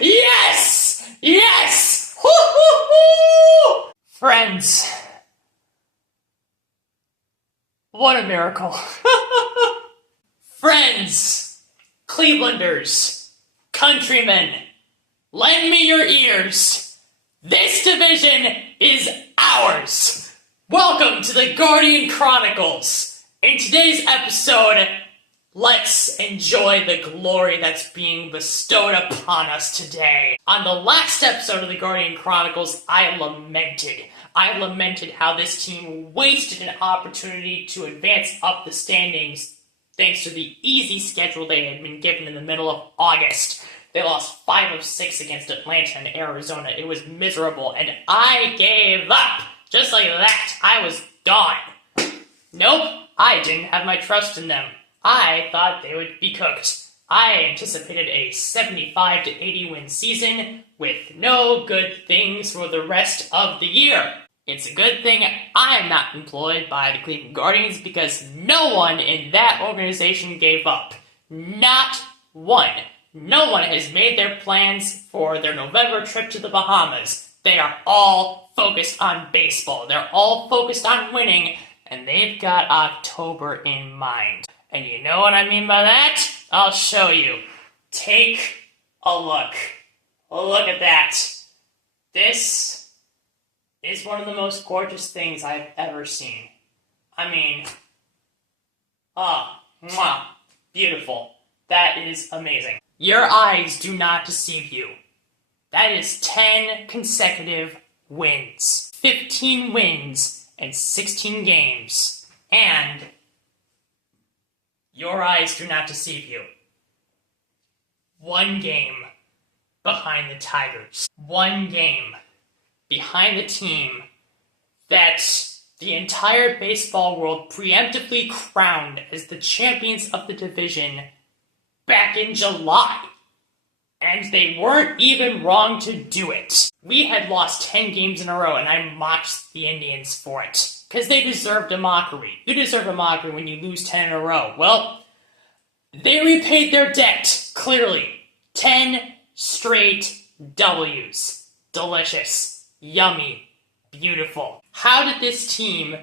Yes! Yes! Woo-hoo-hoo! Friends, what a miracle. Friends, Clevelanders, countrymen, lend me your ears. This division is ours. Welcome to the Guardian Chronicles. In today's episode, let's enjoy the glory that's being bestowed upon us today. On the last episode of the Guardian Chronicles, I lamented how this team wasted an opportunity to advance up the standings thanks to the easy schedule they had been given in the middle of August. They lost 5 of 6 against Atlanta and Arizona. It was miserable, and I gave up. Just like that, I was gone. Nope, I didn't have my trust in them. I thought they would be cooked. I anticipated a 75 to 80 win season with no good things for the rest of the year. It's a good thing I'm not employed by the Cleveland Guardians because no one in that organization gave up. Not one. No one has made their plans for their November trip to the Bahamas. They are all focused on baseball. They're all focused on winning, and they've got October in mind. And you know what I mean by that? I'll show you. Take a look. Look at that. This is one of the most gorgeous things I've ever seen. I mean, beautiful. That is amazing. Your eyes do not deceive you. That is 10 consecutive wins. 15 wins and 16 games. And your eyes do not deceive you. 1 game behind the Tigers. 1 game behind the team that the entire baseball world preemptively crowned as the champions of the division back in July. And they weren't even wrong to do it. We had lost 10 games in a row, and I mocked the Indians for it. Because they deserved a mockery. You deserve a mockery when you lose 10 in a row. Well, they repaid their debt, clearly. 10 straight W's. Delicious. Yummy. Beautiful. How did this team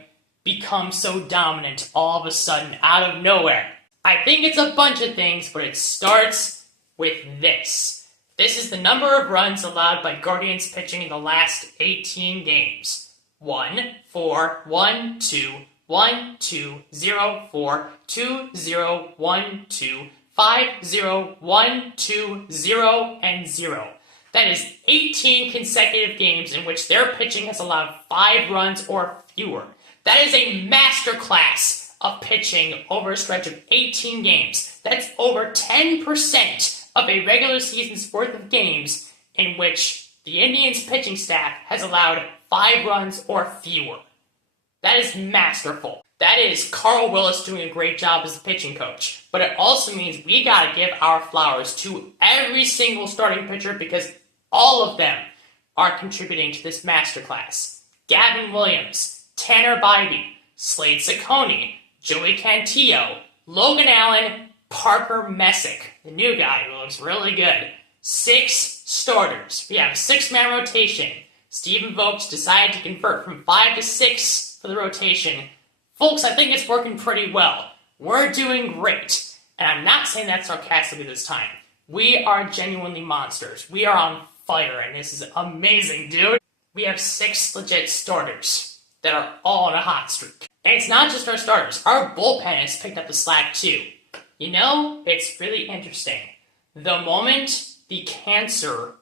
become so dominant all of a sudden, out of nowhere? I think it's a bunch of things, but it starts with this. This is the number of runs allowed by Guardians pitching in the last 18 games. 1, 4, 1, 2, 1, 2, 0, 4, 2, 0, 1, 2, 5, 0, 1, 2, 0, and 0. That is 18 consecutive games in which their pitching has allowed 5 runs or fewer. That is a masterclass of pitching over a stretch of 18 games. That's over 10% of a regular season's worth of games in which the Indians' pitching staff has allowed 5 runs or fewer. That is masterful. That is Carl Willis doing a great job as a pitching coach. But it also means we gotta give our flowers to every single starting pitcher because all of them are contributing to this masterclass. Gavin Williams, Tanner Bybee, Slade Ciccone, Joey Cantillo, Logan Allen, Parker Messick, the new guy who looks really good. 6 starters. We have a 6-man rotation. Stephen Vokes decided to convert from 5 to 6 for the rotation. Folks, I think it's working pretty well. We're doing great. And I'm not saying that sarcastically this time. We are genuinely monsters. We are on fire, and this is amazing, dude. We have 6 legit starters that are all on a hot streak. And it's not just our starters. Our bullpen has picked up the slack, too. You know, it's really interesting. The moment the cancer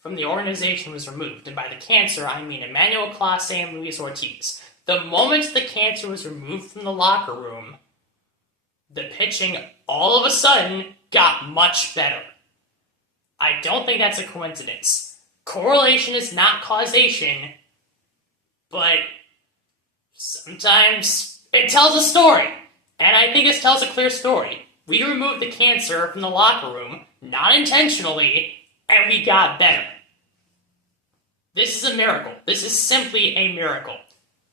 from the organization was removed, and by the cancer, I mean Emmanuel Clase and Luis Ortiz. The moment the cancer was removed from the locker room, the pitching all of a sudden got much better. I don't think that's a coincidence. Correlation is not causation, but sometimes it tells a story. And I think it tells a clear story. We removed the cancer from the locker room, not intentionally, and we got better. This is a miracle. This is simply a miracle.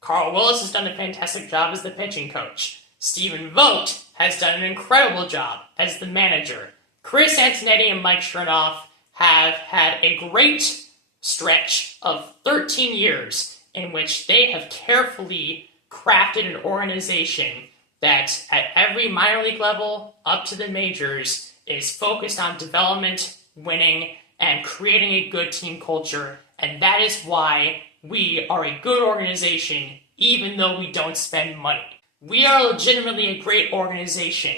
Carl Willis has done a fantastic job as the pitching coach. Stephen Vogt has done an incredible job as the manager. Chris Antonetti and Mike Chernoff have had a great stretch of 13 years in which they have carefully crafted an organization that at every minor league level up to the majors is focused on development, winning, and creating a good team culture. And that is why we are a good organization even though we don't spend money. We are legitimately a great organization,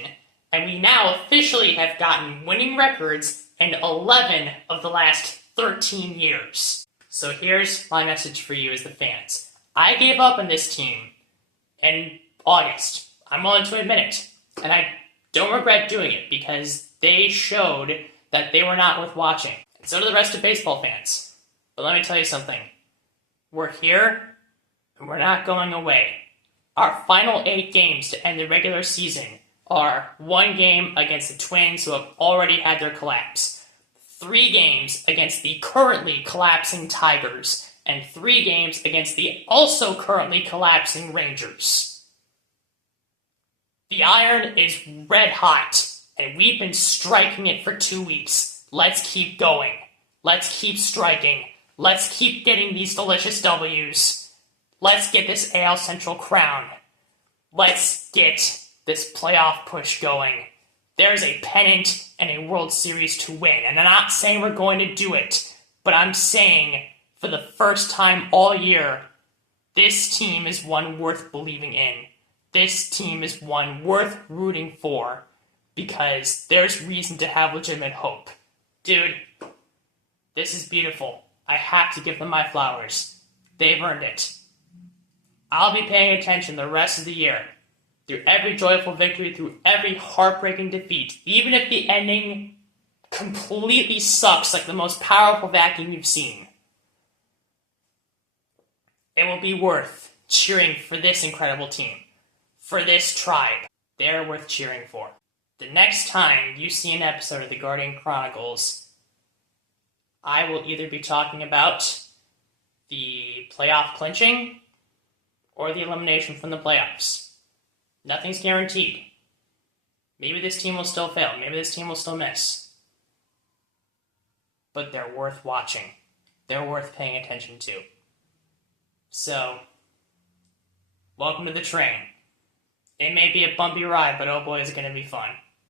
and we now officially have gotten winning records in 11 of the last 13 years. So here's my message for you as the fans. I gave up on this team in August. I'm willing to admit it. And I don't regret doing it because they showed that they were not worth watching. And so do the rest of baseball fans. But let me tell you something. We're here, and we're not going away. Our final 8 games to end the regular season are 1 game against the Twins, who have already had their collapse, 3 games against the currently collapsing Tigers, and 3 games against the also currently collapsing Rangers. The iron is red hot, and we've been striking it for 2 weeks. Let's keep going. Let's keep striking. Let's keep getting these delicious W's. Let's get this AL Central crown. Let's get this playoff push going. There's a pennant and a World Series to win. And I'm not saying we're going to do it, but I'm saying for the first time all year, this team is one worth believing in. This team is one worth rooting for because there's reason to have legitimate hope. Dude, this is beautiful. I have to give them my flowers. They've earned it. I'll be paying attention the rest of the year, through every joyful victory, through every heartbreaking defeat, even if the ending completely sucks like the most powerful vacuum you've seen. It will be worth cheering for this incredible team, for this tribe. They're worth cheering for. The next time you see an episode of the Guardian Chronicles, I will either be talking about the playoff clinching or the elimination from the playoffs. Nothing's guaranteed. Maybe this team will still fail. Maybe this team will still miss. But they're worth watching. They're worth paying attention to. So, welcome to the train. It may be a bumpy ride, but oh boy, is it going to be fun.